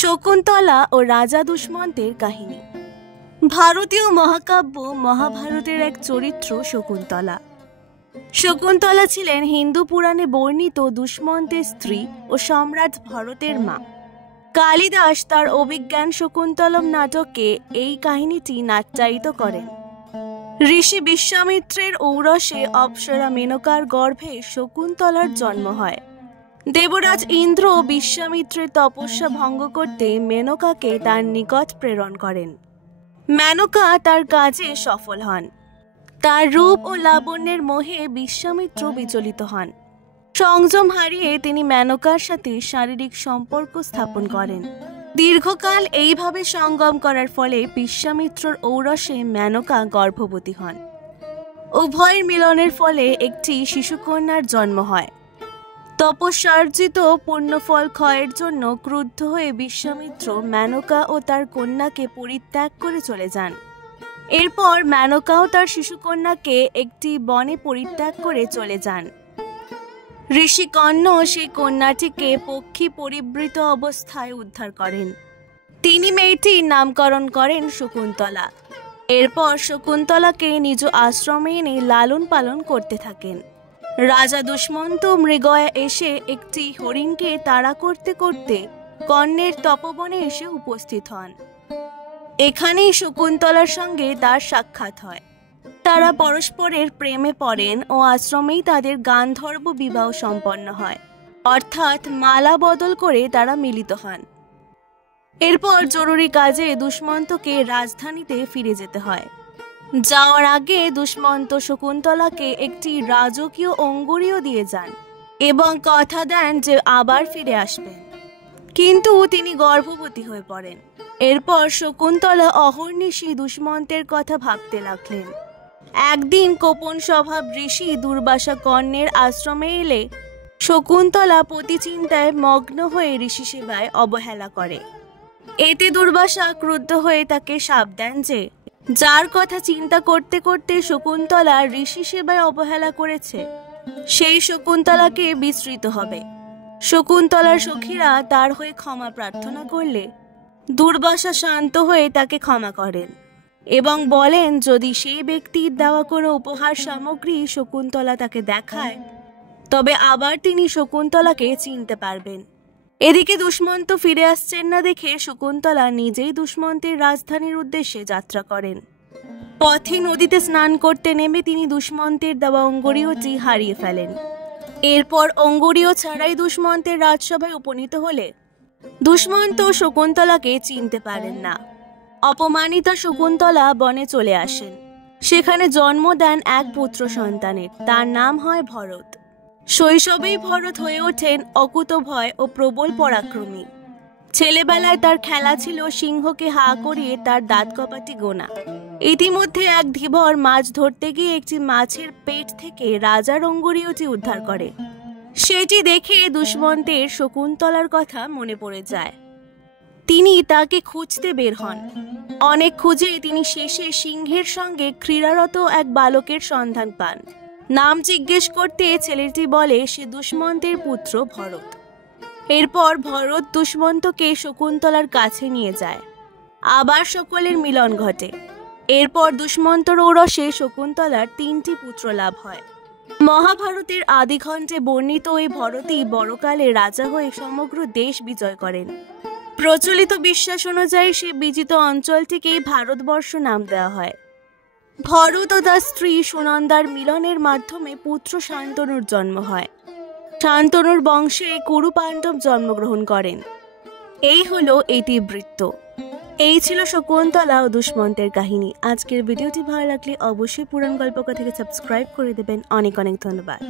শকুন্তলা ও রাজা দুষ্মন্তের কাহিনী। ভারতীয় মহাকাব্য মহাভারতের এক চরিত্র শকুন্তলা। শকুন্তলা ছিলেন হিন্দু পুরাণে বর্ণিত দুষ্মন্তের স্ত্রী ও সম্রাট ভরতের মা। কালিদাস তার অভিজ্ঞান শকুন্তলম নাটকে এই কাহিনীটি নাট্যায়িত করেন। ঋষি বিশ্বামিত্রের ঔরসে অপ্সরা মেনকার গর্ভে শকুন্তলার জন্ম হয়। দেবরাজ ইন্দ্র বিশ্বামিত্রের তপস্যা ভঙ্গ করতে মেনকাকে তার নিকট প্রেরণ করেন। মেনকা তার কাজে সফল হন। তার রূপ ও লাবণ্যের মোহে বিশ্বামিত্র বিচলিত হন। সংযম হারিয়ে তিনি মেনকার সাথে শারীরিক সম্পর্ক স্থাপন করেন। দীর্ঘকাল এইভাবে সঙ্গম করার ফলে বিশ্বামিত্রর ঔরসে মেনকা গর্ভবতী হন। উভয়ের মিলনের ফলে একটি শিশুকন্যার জন্ম হয়। তপস্যার্জিত পুণ্যফল ক্ষয়ের জন্য ক্রুদ্ধ হয়ে বিশ্বামিত্র মেনকা ও তার কন্যাকে পরিত্যাগ করে চলে যান। এরপর মেনকাও তার শিশুকন্যাকে একটি বনে পরিত্যাগ করে চলে যান। ঋষি কণ্য সেই কন্যাটিকে পক্ষী পরিবৃত অবস্থায় উদ্ধার করেন। তিনি মেয়েটির নামকরণ করেন শকুন্তলা। এরপর শকুন্তলাকে নিজ আশ্রমে এনে লালন পালন করতে থাকেন। রাজা দুষ্মন্ত মৃগয়া এসে একটি হরিণকে তাড়া করতে করতে কর্ণের তপবনে এসে উপস্থিত হন। এখানেই শকুন্তলার সঙ্গে তার সাক্ষাৎ হয়। তারা পরস্পরের প্রেমে পড়েন ও আশ্রমেই তাদের গান্ধর্ব বিবাহ সম্পন্ন হয়, অর্থাৎ মালা বদল করে তারা মিলিত হন। এরপর জরুরি কাজে দুষ্মন্তকে রাজধানীতে ফিরে যেতে হয়। যাওয়ার আগে দুষ্মন্ত শকুন্তলাকে একটি রাজকীয় অঙ্গুরীও দিয়ে যান এবং কথা দেন যে আবার ফিরে আসবেন। কিন্তু তিনি গর্ভবতী হয়ে পড়েন। এরপর শকুন্তলা অহর্নিশি দুষ্মন্তের কথা ভাবতে লাগলেন। একদিন কোপন স্বভাব ঋষি দুর্বাসা কর্ণের আশ্রমে এলে শকুন্তলা পতিচিন্তায় মগ্ন হয়ে ঋষি সেবায় অবহেলা করে। এতে দুর্বাসা ক্রুদ্ধ হয়ে তাকে শাপ দেন যে যার কথা চিন্তা করতে করতে শকুন্তলা ঋষি সেবায় অবহেলা করেছে সেই শকুন্তলাকে বিস্মৃত হবে। শকুন্তলার সখীরা তার হয়ে ক্ষমা প্রার্থনা করলে দুর্বাসা শান্ত হয়ে তাকে ক্ষমা করেন এবং বলেন যদি সেই ব্যক্তির দেওয়া কোনো উপহার সামগ্রী শকুন্তলা তাকে দেখায় তবে আবার তিনি শকুন্তলাকে চিনতে পারবেন। এদিকে দুষ্মন্ত ফিরে আসছেন না দেখে শকুন্তলা নিজেই দুষ্মন্তের রাজধানীর উদ্দেশ্যে যাত্রা করেন। পথে নদীতে স্নান করতে নেমে তিনি দুষ্মন্তের দেওয়া অঙ্গুরীয়টি হারিয়ে ফেলেন। এরপর অঙ্গুরীয় ছাড়াই দুষ্মন্তের রাজসভায় উপনীত হলে দুষ্মন্ত শকুন্তলাকে চিনতে পারেন না। অপমানিতা শকুন্তলা বনে চলে আসেন। সেখানে জন্ম দেন এক পুত্র সন্তানের। তার নাম হয় ভরত। শৈশবেই ভরত হয়ে ওঠেন অকুতভয় ও প্রবল পরাক্রমী। ছেলেবেলায় তার খেলা ছিল সিংহকে হা করিয়ে তার দাঁত কপাটি গোনা। ইতিমধ্যে এক ধীবর মাছ ধরতে গিয়ে একটি মাছের পেট থেকে রাজার অঙ্গুরীয়টি উদ্ধার করে। সেটি দেখে দুষ্মন্তের শকুন্তলার কথা মনে পড়ে যায়। তিনি তাকে খুঁজতে বের হন। অনেক খুঁজে তিনি শেষে সিংহের সঙ্গে ক্রীড়ারত এক বালকের সন্ধান পান। নাম জিজ্ঞেস করতে ছেলেটি বলে সে দুষ্মন্তের পুত্র ভরত। এরপর ভরত দুষ্মন্তকে শকুন্তলার কাছে নিয়ে যায়। আবার সকলের মিলন ঘটে। এরপর দুষ্মন্তর ঔরসে শকুন্তলার 3টি পুত্র লাভ হয়। মহাভারতের আদিখণ্ডে বর্ণিত ওই ভরতই বড়কালে রাজা হয়ে সমগ্র দেশ বিজয় করেন। প্রচলিত বিশ্বাস অনুযায়ী সে বিজিত অঞ্চলটিকেই ভারতবর্ষ নাম দেওয়া হয়। ভরত ও তার স্ত্রী সুনন্দার মিলনের মাধ্যমে পুত্র শান্তনুর জন্ম হয়। শান্তনুর বংশে কুরু পাণ্ডব জন্মগ্রহণ করেন। এই হলো ইতিবৃত্ত। এই ছিল শকুন্তলা ও দুষ্মন্তের কাহিনী। আজকের ভিডিওটি ভালো লাগলে অবশ্যই পুরাণ গল্পকথাকে সাবস্ক্রাইব করে দেবেন। অনেক অনেক ধন্যবাদ।